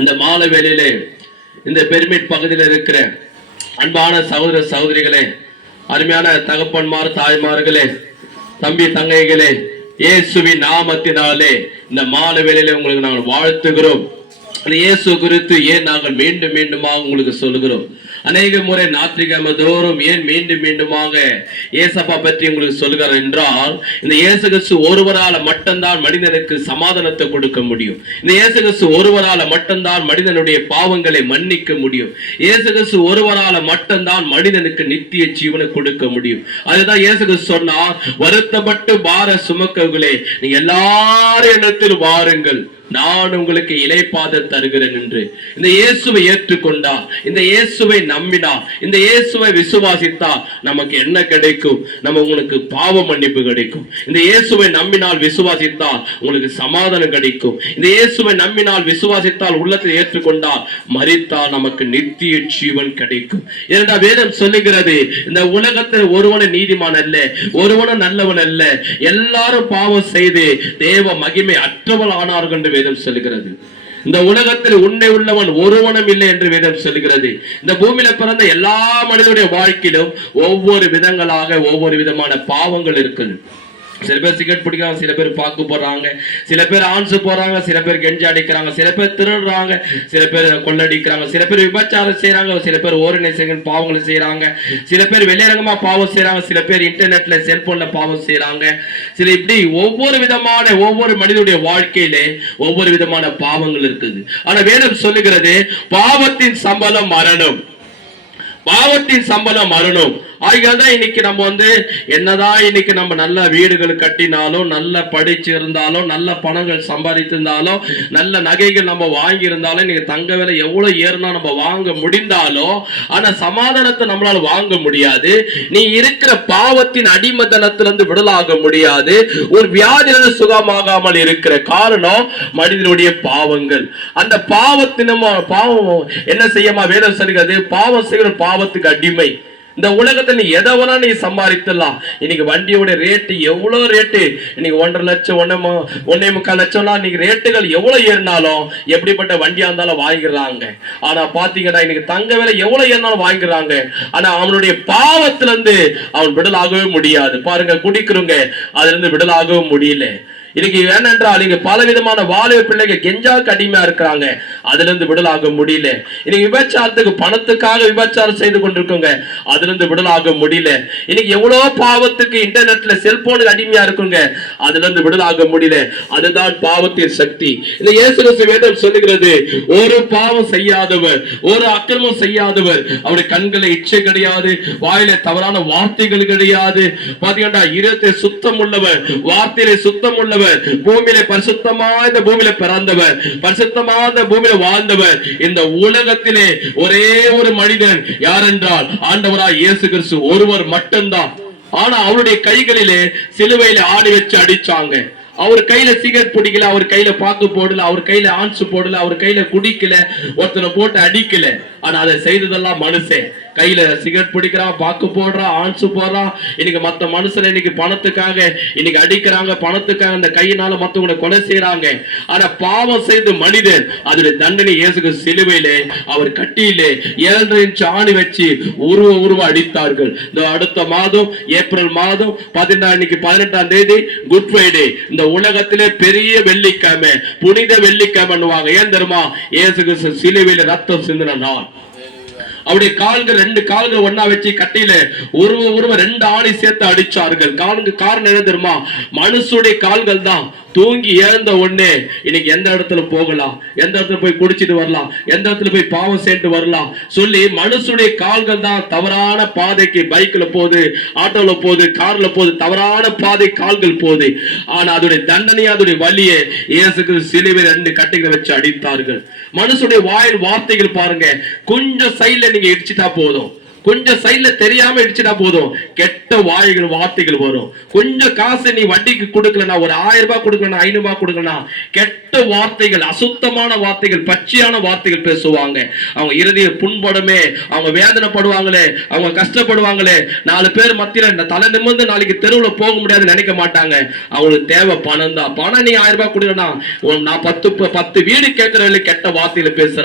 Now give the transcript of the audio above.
இந்த மாலை வேளையிலே இந்த பெருமிட் பகுதியில் இருக்கிற அன்பான சகோதர சகோதரிகளே, அருமையான தகப்பன்மார் தாய்மார்களே, தம்பி தங்கைகளே, இயேசுவின் நாமத்தினாலே இந்த மாலை வேளையிலே உங்களுக்கு நாங்கள் வாழ்த்துகிறோம். இயேசு குறித்து ஏன் நாங்கள் மீண்டும் மீண்டுமாக உங்களுக்கு சொல்லுகிறோம்? அநேக முறை நாத்திரிகம தோறும் ஏன் மீண்டும் மீண்டுமாக ஏசப்பா பற்றி உங்களுக்கு சொல்லுகிறார் என்றால், இந்த இயேசு கிறிஸ்து ஒருவரால் மட்டும்தான் மனிதனுக்கு சமாதானத்தை கொடுக்க முடியும். இந்த இயேசு கிறிஸ்து ஒருவரால் மட்டும்தான் மனிதனுடைய பாவங்களை மன்னிக்க முடியும். இயேசு கிறிஸ்து ஒருவரால் மட்டும்தான் மனிதனுக்கு நித்திய ஜீவனை கொடுக்க முடியும். அதுதான் இயேசு கிறிஸ்து சொன்னார், வருத்தப்பட்டு பார சுமக்கவர்களே, நீங்க எல்லாரும் இடத்தில் வாருங்கள், நான் உங்களுக்கு இளைப்பாத தருகிறேன் என்று. இந்த இயேசுவை ஏற்றுக்கொண்டா, இந்த இயேசுவை நம்பினா, இந்த இயேசுவை விசுவாசித்தா நமக்கு என்ன கிடைக்கும்? உங்களுக்கு பாவ மன்னிப்பு கிடைக்கும். இந்த இயேசுவை நம்பினால் விசுவாசித்தால் உங்களுக்கு சமாதானம் கிடைக்கும். இந்த இயேசுவை நம்பினால் விசுவாசித்தால் உள்ளத்தில் ஏற்றுக்கொண்டால் மரித்தால் நமக்கு நித்திய ஜீவன் கிடைக்கும். ஏனென்றா வேதம் சொல்லுகிறது, இந்த உலகத்தில் ஒருவனும் நீதிமான் அல்ல, ஒருவனும் நல்லவன் அல்ல, எல்லாரும் பாவம் செய்து தேவ மகிமை அற்றவள் ஆனார்கள் என்று வேதம் சொல்லுகிறது. இந்த உலகத்தில் உண்மை உள்ளவன் ஒருவனும் இல்லை என்று வேதம் சொல்லுகிறது. இந்த பூமியில பிறந்த எல்லா மனிதனுடைய வாழ்க்கையிலும் ஒவ்வொரு விதங்களாக ஒவ்வொரு விதமான பாவங்கள் இருக்குது. சில பேர் சிகரெட் பிடிக்கிறாங்க, சில பேர் பாக்கு போடுறாங்க, சில பேர் ஆன்சு போறாங்க, சில பேர் கெஞ்சி அடிக்கிறாங்க, சில பேர் திருடுறாங்க, சில பேர் கொள்ளடிக்கிறாங்க, சில பேர் விபச்சாரம் செய்யறாங்க, சில பேர் ஓரினை பாவங்களை செய்யறாங்க, சில பேர் வெளியரங்கமா பாவம் செய்யறாங்க, சில பேர் இன்டர்நெட்ல செல்போன்ல பாவம் செய்யறாங்க. சில இப்படி ஒவ்வொரு விதமான ஒவ்வொரு மனிதனுடைய வாழ்க்கையிலே ஒவ்வொரு விதமான பாவங்கள் இருக்குது. ஆனா வேதம் சொல்லுகிறது, பாவத்தின் சம்பளம் மரணம், பாவத்தின் சம்பளம் மரணம். ஆகியதான் இன்னைக்கு நம்ம என்னதான் இன்னைக்கு நம்ம நல்ல வீடுகள் கட்டினாலும், நல்ல படிச்சு இருந்தாலும், நல்ல பணங்கள் சம்பாதித்திருந்தாலும், நல்ல நகைகள் நம்ம வாங்கி இருந்தாலும், இன்னைக்கு தங்க விலை எவ்வளவு ஏறினா நம்ம வாங்க முடிந்தாலும், ஆனா சமாதானத்தை நம்மளால வாங்க முடியாது. நீ இருக்கிற பாவத்தின் அடிமதனத்திலிருந்து விடலாக முடியாது. ஒரு வியாதியிலிருந்து சுகமாகாமல் இருக்கிற காரணம் மனிதனுடைய பாவங்கள். அந்த பாவத்தின் பாவம் என்ன செய்யமா வேதம் சொல்கிறது, பாவம் செய்கிற பாவத்துக்கு அடிமை. இந்த உலகத்தில் நீ எதை வேணா நீ சம்பாதித்துலாம். இன்னைக்கு வண்டியோட ரேட்டு எவ்வளவு ரேட்டு, இன்னைக்கு 1.5 லட்சம் 1.25 லட்சம்லாம் இன்னைக்கு ரேட்டுகள் எவ்வளவு ஏறினாலும் எப்படிப்பட்ட வண்டியா இருந்தாலும் வாங்கிடுறாங்க. ஆனா பாத்தீங்கன்னா இன்னைக்கு தங்க விலை எவ்வளவு ஏறினாலும் வாங்கிடுறாங்க. ஆனா அவனுடைய பாவத்திலிருந்து அவன் விடலாகவே முடியாது. பாருங்க, குடிக்கிறவங்க அதுல இருந்து விடலாகவும் முடியல. இன்னைக்கு ஏனென்றால் இங்க பல விதமான வாலிப பிள்ளைங்க கெஞ்சாக்கு அடிமையா இருக்கிறாங்க, அதுல இருந்து விடலாக முடியல. இன்னைக்கு விபச்சாரத்துக்கு பணத்துக்காக விபச்சாரம் செய்து கொண்டிருக்கோங்க, அதுல இருந்து விடலாக முடியல. இன்னைக்கு எவ்வளவு பாவத்துக்கு இன்டர்நெட்ல செல்போனுக்கு அடிமையா இருக்குங்க, அதுல இருந்து விடலாக முடியல. அதுதான் பாவத்தின் சக்தி. இந்த இயேசு கிறிஸ்து வேதம் சொல்லுகிறது, ஒரு பாவம் செய்யாதவர், ஒரு அக்கிரமம் செய்யாதவர், அவருடைய கண்களை இச்சை கிடையாது, வாயில தவறான வார்த்தைகள் கிடையாது. பாத்தீங்கன்னா இதயத்தை சுத்தம் உள்ளவர், வார்த்தையிலே சுத்தம் உள்ளவர், பூமியில பரிசுத்தமா இந்த பூமியில பிறந்தவர், பரிசுத்தமா இந்த பூமியில வாழ்ந்தவர். இந்த உலகத்திலே ஒரே ஒரு மனிதன் யார் என்றால் ஆண்டவராய் இயேசு கிறிஸ்து ஒருவர் மட்டும்தான். ஆனா அவருடைய கைகளிலே சிலுவையில ஆணி வச்சு அடிச்சாங்க. அவர் கையில சிகரெட் பிடிக்கல, அவர் கையில பாக்கு போடல, அவர் கையில ஆன்சு போடல, அவர் கையில குடிக்கல, ஒருத்தனை போட்டு அடிக்கல. ஆனா அதை செய்ததெல்லாம் மனுஷன். கையில சிகரெட் பிடிக்கிறான், பாக்கு போடுறான், ஆன்சு போடுறான். இன்னைக்கு மத்த மனுஷன் இன்னைக்கு பணத்துக்காக இன்னைக்கு அடிக்கிறாங்க, பணத்துக்காக இந்த கையினால மத்தவங்களை கொலை செய்யறாங்க. ஆனா பாவம் செய்த மனிதன் அதோட தண்டனை இயேசுக்கு சிலுவையிலே அவர் கட்டியிலே 7.5 இன்ச் ஆணி வச்சு உருவ அடித்தார்கள். இந்த அடுத்த மாதம் ஏப்ரல் மாதம் 18ஆம் தேதி குட் ஃப்ரைடே. இந்த உலகத்திலே பெரிய வெள்ளிக்கிழமை, புனித வெள்ளிக்கிழமைன்னுவாங்க. ஏன் தெரியுமா? இயேசு சிலுவையில ரத்தம் சிந்தின நாள். அவருடைய கால்கள் 2 கால்கள் ஒன்னா வச்சு கட்டையில உருவ 2 ஆணி சேர்த்து அடிச்சார்கள். காரணம் என்ன தெரியுமா? மனுஷனுடைய கால்கள் தான் தூங்கி இழந்த உடனே இன்னைக்கு எந்த இடத்துல போகலாம், எந்த இடத்துல போய் குடிச்சிட்டு வரலாம், எந்த இடத்துல போய் பாவம் சேர்த்து வரலாம் சொல்லி மனுஷனுடைய கால்கள் தான் தவறான பாதைக்கு பைக்ல போகுது, ஆட்டோல போகுது, கார்ல போகுது, தவறான பாதை கால்கள் போகுது. ஆனா அதோடைய தண்டனை, அதோடைய வலியை இயேசுக்கு சிலுவையில் 2 கட்டைகளை வச்சு அடித்தார்கள். மனுஷனுடைய வாயில் வார்த்தைகள் பாருங்க, கொஞ்சம் சைட்ல நீங்க இடிச்சுட்டா போதும், கொஞ்சம் சைட்ல தெரியாம இடிச்சுட்டா போதும், கெட்ட வார்த்தைகள் வரும். கொஞ்சம் காசு நீ வட்டிக்கு கொடுக்கலனா, ஒரு 1000 ரூபாய் கொடுக்கலனா, 500 ரூபாய் கொடுக்கலனா, கெட்ட வார்த்தைகள், அசுத்தமான வார்த்தைகள், பச்சையான வார்த்தைகள் பேசுவாங்க. அவங்க இருதய புண்படுமே, அவங்க வேதனைப்படுவாங்களே, அவங்க கஷ்டப்படுவாங்களே, 4 பேர் மத்தியில தலை நிமிர்ந்து நாளைக்கு தெருவுல போக முடியாதுன்னு நினைக்க மாட்டாங்க. அவங்களுக்கு தேவை பணம் தான். பணம் நீ 1000 ரூபாய் கொடுக்கலனா, நான் 10 வீடு கேட்கிறவங்களுக்கு கெட்ட வார்த்தையில பேசுறாங்க.